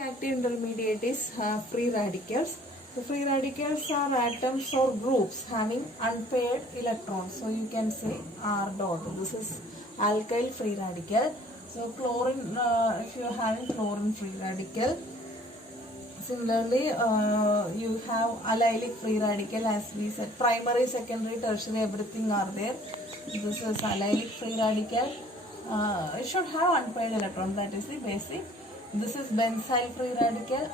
Active intermediate is free radicals. So free radicals are atoms or groups having unpaired electrons. So you can say R dot. This is alkyl free radical. So chlorine, if you are having chlorine free radical. Similarly, you have allylic free radical, as we said. Primary, secondary, tertiary, everything are there. This is allylic free radical. It should have unpaired electron. That is the basic. This is benzyl free radical.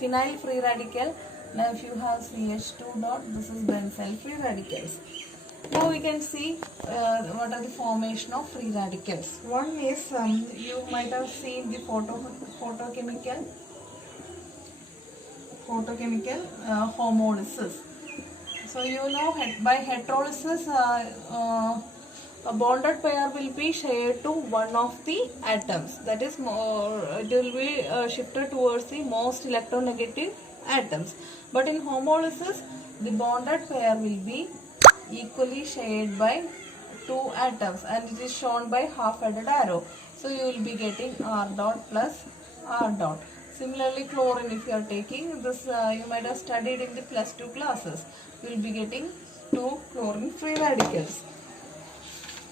Phenyl free radical. Now if you have CH2 dot, this is benzyl free radicals. Now we can see what are the formation of free radicals. One is you might have seen the photochemical homolysis. So you know by heterolysis a bonded pair will be shared to one of the atoms. That is, it will be shifted towards the most electronegative atoms. But in homolysis, the bonded pair will be equally shared by two atoms, and it is shown by half-headed arrow. So you will be getting R dot plus R dot. Similarly, chlorine, if you are taking this, you might have studied in the +2 classes. You will be getting 2 chlorine free radicals.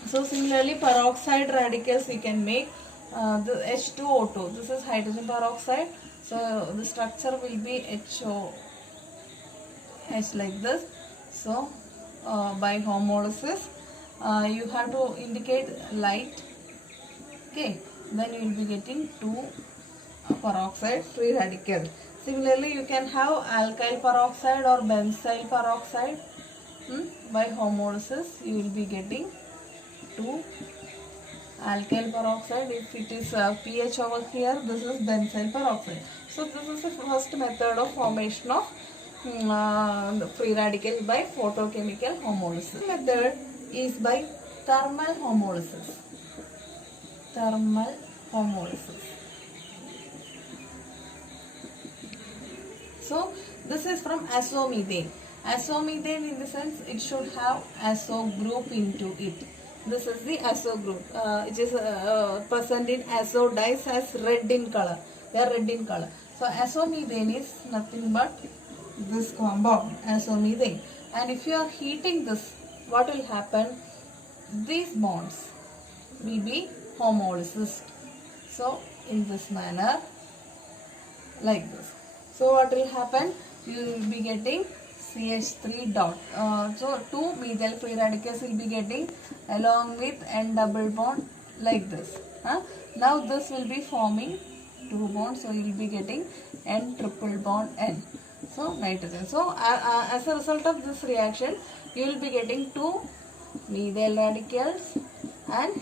So similarly, peroxide radicals you can make the H2O2. This is hydrogen peroxide. So the structure will be HOH like this. So by homolysis, you have to indicate light. Okay, then you will be getting 2 peroxide free radical. Similarly, you can have alkyl peroxide or benzyl peroxide. By homolysis, you will be getting 2 alkyl peroxide. If it is pH over here, this is benzyl peroxide. So this is the first method of formation of free radical by photochemical homolysis. Method is by thermal homolysis. Thermal homolysis. So this is from azomethane. Azomethane, in the sense it should have azo group into it. This is the azo group. It is present in azo dyes as red in color. They are red in color. So azomethane is nothing but this compound, azomethane. And if you are heating this, what will happen? These bonds will be homolysis. So in this manner, like this. So what will happen? You will be getting CH3 dot. So 2 methyl free radicals will be getting along with N double bond like this. Now this will be forming 2 bonds. So you will be getting N triple bond N. So nitrogen. So as a result of this reaction, you will be getting 2 methyl radicals and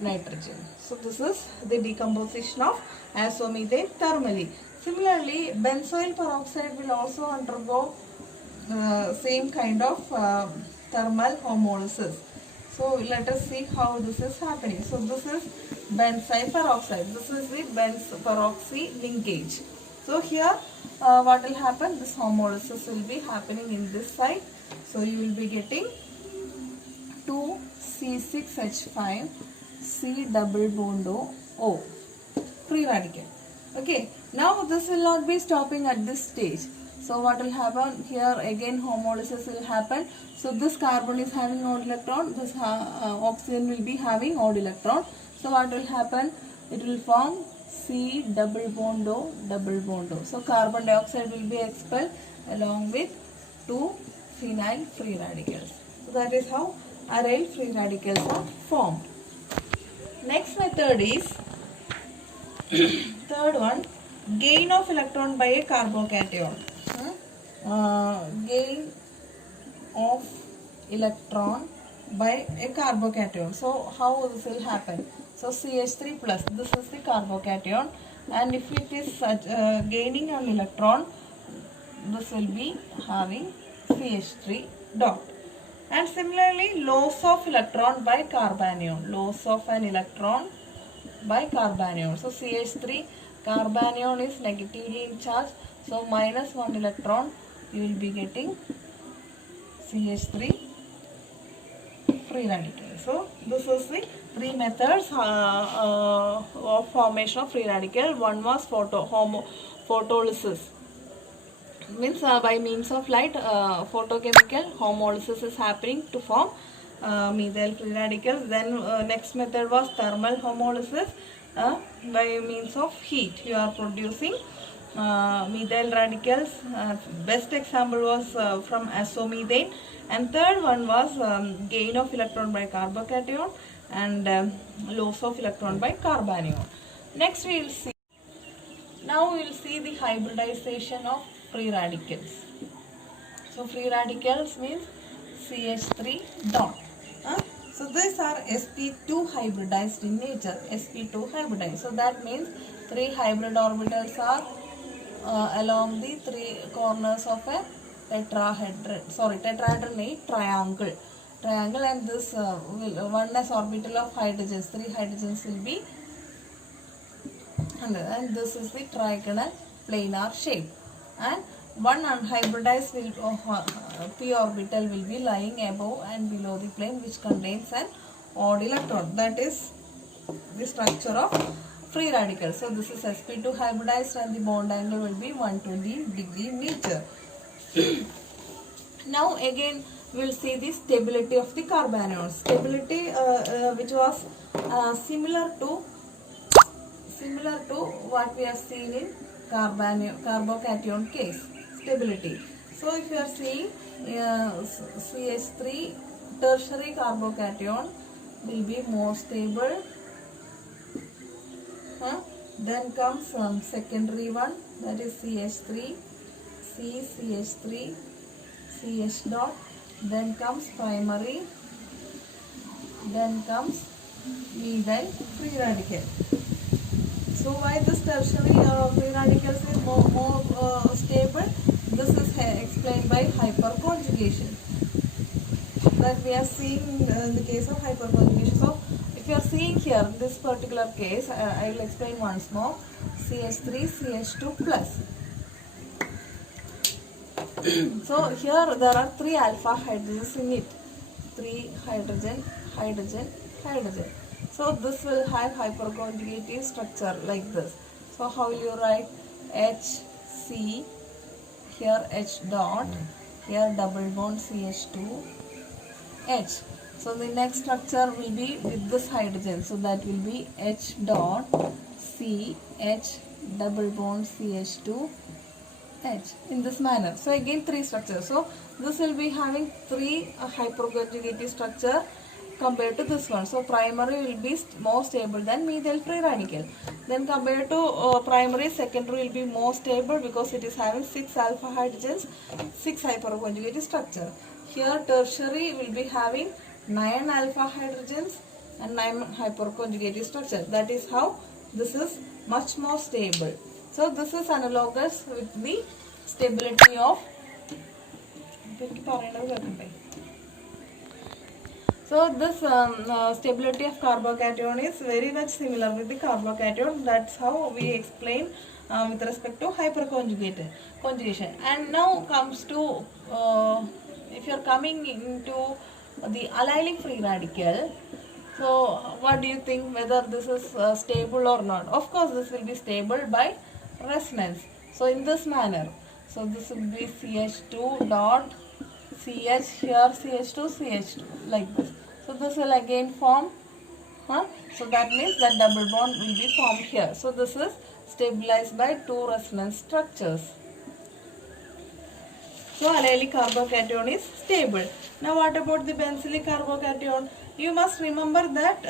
nitrogen. So this is the decomposition of azomethane thermally. Similarly, benzoyl peroxide will also undergo same kind of thermal homolysis. So let us see how this is happening. So this is benzyl peroxide. This is the benz-peroxy linkage. So here what will happen? This homolysis will be happening in this side. So you will be getting 2 C6H5 C double bond O free radical. Okay, now this will not be stopping at this stage. So what will happen here? Again homolysis will happen. So this carbon is having odd electron, this oxygen will be having odd electron. So what will happen? It will form C double bond O double bond O. So carbon dioxide will be expelled along with 2 phenyl free radicals. So that is how aryl free radicals are formed. Next method is third one, gain of electron by a carbocation. Gain of electron by a carbocation. So how this will happen? So CH3 plus, this is the carbocation, and if it is gaining an electron, this will be having CH3 dot. And similarly, loss of electron by carbanion. Loss of an electron by carbanion. So CH3 carbanion is negatively charged. So minus 1 electron, you will be getting CH3 free radical. So this is the three methods of formation of free radical. One was photolysis, means by means of light, photochemical homolysis is happening to form methyl free radicals. Then next method was thermal homolysis, by means of heat you are producing methyl radicals. Best example was from azomethane. And third one was gain of electron by carbocation and loss of electron by carbanion. Next we will see, now we will see the hybridization of free radicals. So free radicals means CH3 dot. So these are sp2 hybridized in nature, sp2 hybridized. So that means three hybrid orbitals are along the three corners of a tetrahedron, triangle, and this oneness orbital of hydrogens, three hydrogens will be, and this is the trigonal planar shape, and one unhybridized p orbital will be lying above and below the plane, which contains an odd electron. That is the structure of free radicals. So this is sp2 hybridized and the bond angle will be 120 degree nature. Now again we will see the stability of the carbanions. Stability which was similar to what we have seen in carbocation case, stability. So if you are seeing CH3 tertiary carbocation will be more stable. Then comes secondary one, that is CH3, CH3, CH dot. Then comes primary. Then comes methyl free radical. So why this tertiary free radicals is more stable? This is explained by hyperconjugation that we are seeing in the case of hyperconjugation. So if you are seeing here this particular case, I will explain once more. CH3, CH2 plus. So here there are three alpha hydrogens in it. Three hydrogen, hydrogen, hydrogen. So this will have hyperconjugative structure like this. So how will you write? HC, here H dot, here double bond CH2, H. So the next structure will be with this hydrogen. So that will be H dot C H double bond CH2 H in this manner. So again three structures. So this will be having three hyperconjugative structure compared to this one. So primary will be more stable than methyl free radical. Then compared to primary, secondary will be more stable because it is having 6 alpha hydrogens, 6 hyperconjugated structure. Here tertiary will be having 9 alpha hydrogens and 9 hyperconjugated structure. That is how this is much more stable. So this is analogous with the stability of this stability of carbocation is very much similar with the carbocation. That's how we explain with respect to hyperconjugation. And now comes to if you are coming into the allylic free radical. So what do you think, whether this is stable or not? Of course this will be stable by resonance. So in this manner, so this will be CH2 dot CH, here CH2, CH2 like this. So this will again form, so that means that double bond will be formed here. So this is stabilized by two resonance structures. So allylic carbocation is stable. Now what about the benzylic carbocation? You must remember that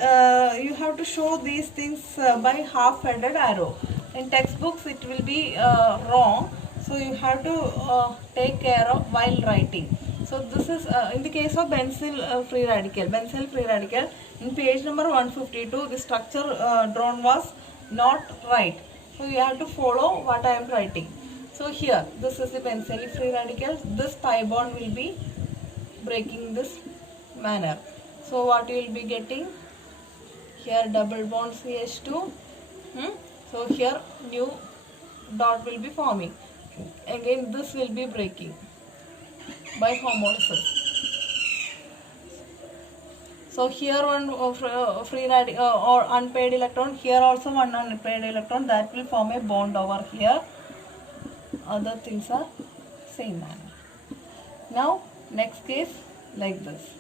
you have to show these things by half-headed arrow. In textbooks it will be wrong. So you have to take care of while writing. So this is in the case of benzyl free radical, in page number 152 the structure drawn was not right. So you have to follow what I am writing. So here this is the benzylic free radical. This pi bond will be breaking this manner. So what you will be getting? Here double bond CH2. So here new dot will be forming. Again this will be breaking by homolysis. So here one free radical or unpaired electron, here also one unpaired electron, that will form a bond over here. Other things are same manner. Now next case like this.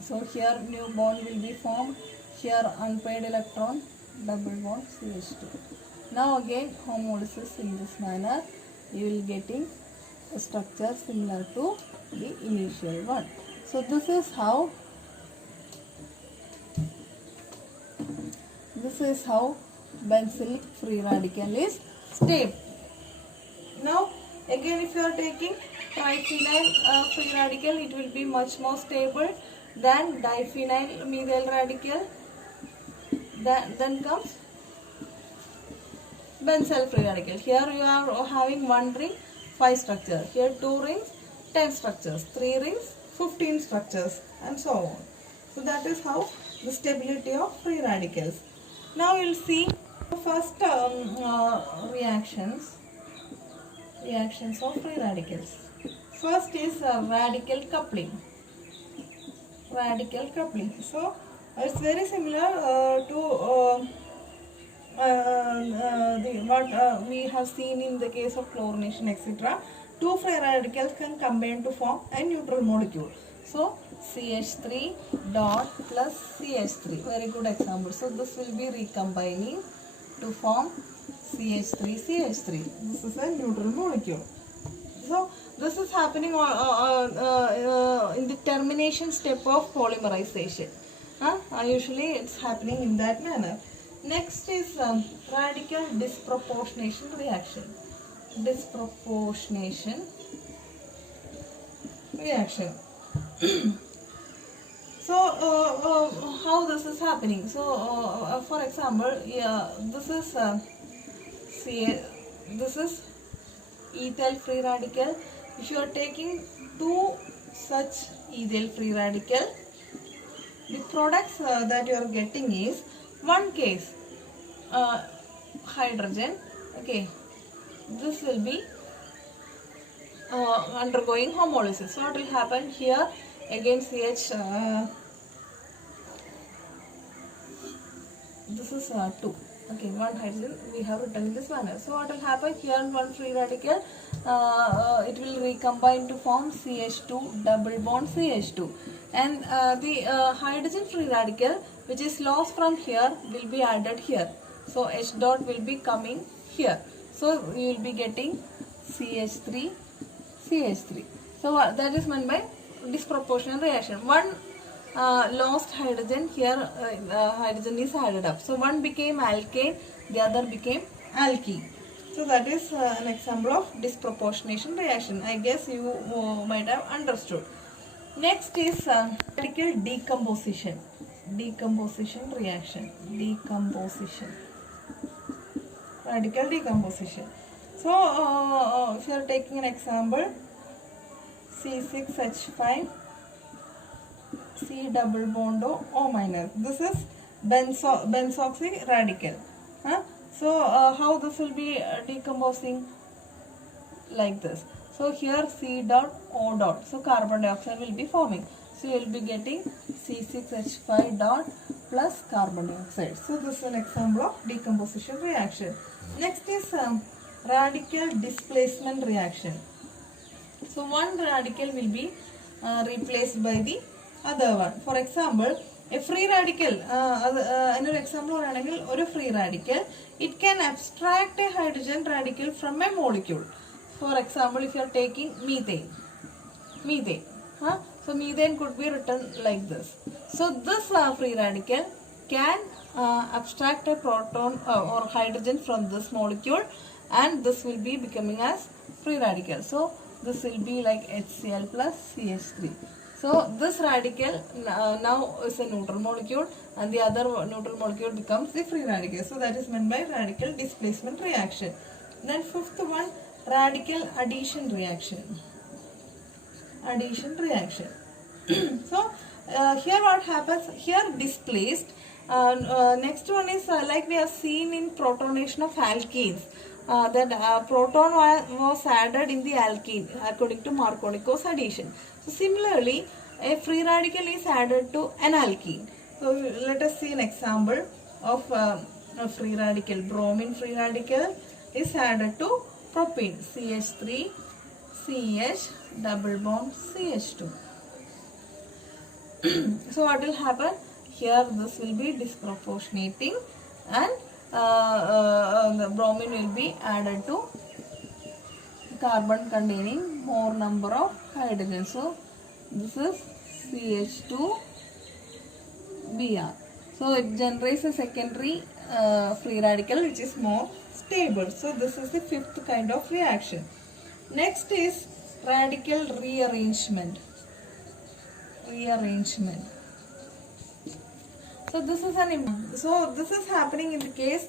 So here new bond will be formed, here unpaired electron, double bond CH2. Now again homolysis in this manner, you will getting a structure similar to the initial one. So this is how benzylic free radical is stable. Now again if you are taking triphenyl free radical, it will be much more stable than diphenyl methyl radical. Then comes benzyl free radical. Here you are having one ring, 5 structures. Here 2 rings, 10 structures. 3 rings, 15 structures, and so on. So that is how the stability of free radicals. Now you will see the first reactions of free radicals. First is radical coupling. So it's very similar to what we have seen in the case of chlorination, etc. 2 free radicals can combine to form a neutral molecule. So CH3 dot plus CH3, very good example. So this will be recombining to form CH3. This is a neutral molecule. So this is happening in the termination step of polymerization. Usually it's happening in that manner. Next is radical disproportionation reaction. So how this is happening? So for example, this is ethyl free radical. If you are taking 2 such ethyl free radical, the products that you are getting is one case hydrogen. Okay, this will be undergoing homolysis. So what will happen here? Again CH, this is 2. Okay, one hydrogen we have written in this manner. So what will happen here? One free radical, it will recombine to form CH2 double bond CH2, and the hydrogen free radical which is lost from here will be added here. So H dot will be coming here. So you will be getting CH3. So that is meant by disproportional reaction. One lost hydrogen here, hydrogen is added up. So one became alkane, the other became alkene. So that is an example of disproportionation reaction. I guess you might have understood. Next is radical decomposition reaction. Radical decomposition. So if you are taking an example, C6H5 C double bond O minus. This is benzoxy radical. So how this will be decomposing? Like this. So here C dot O dot. So carbon dioxide will be forming. So you will be getting C6H5 dot plus carbon dioxide. So this is an example of decomposition reaction. Next is radical displacement reaction. So one radical will be replaced by the other one. For example, a free radical, another example or a free radical, it can abstract a hydrogen radical from a molecule. For example, if you are taking methane. So methane could be written like this. So this free radical can abstract a proton or hydrogen from this molecule, and this will be becoming as free radical. So this will be like HCl plus CH3. So this radical now is a neutral molecule, and the other neutral molecule becomes the free radical. So that is meant by radical displacement reaction. Then fifth one, radical addition reaction. So here what happens? Here displaced. Next one is like we have seen in protonation of alkenes. that proton was added in the alkene according to Markovnikov's addition. So similarly, a free radical is added to an alkene. So let us see an example of a free radical. Bromine free radical is added to propene, CH3, CH, double bond CH2. So what will happen? Here this will be disproportionating, and the bromine will be added to carbon containing more number of hydrogen. So this is CH2 Br. So it generates a secondary free radical which is more stable. So this is the fifth kind of reaction. Next is radical rearrangement. So this is happening in the case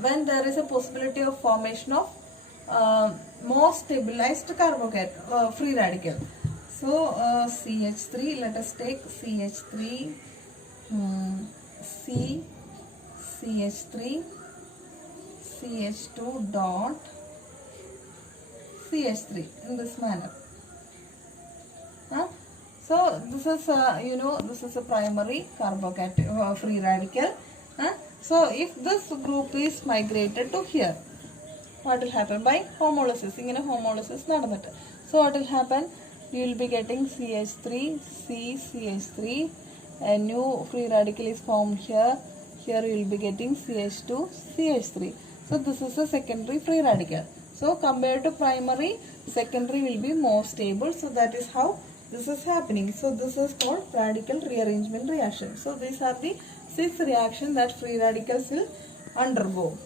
when there is a possibility of formation of more stabilized carbocation free radical. So CH3, let us take CH3, C, CH3, CH2 dot CH3 in this manner. So this is this is a primary carbocation free radical. So if this group is migrated to here, what will happen? By homolysis, in a homolysis nadannittu. So what will happen? You will be getting CH3, C, CH3. A new free radical is formed here. Here you will be getting CH2, CH3. So this is a secondary free radical. So compared to primary, secondary will be more stable. So that is how this is happening. So this is called radical rearrangement reaction. So these are the 6 reactions that free radicals will undergo.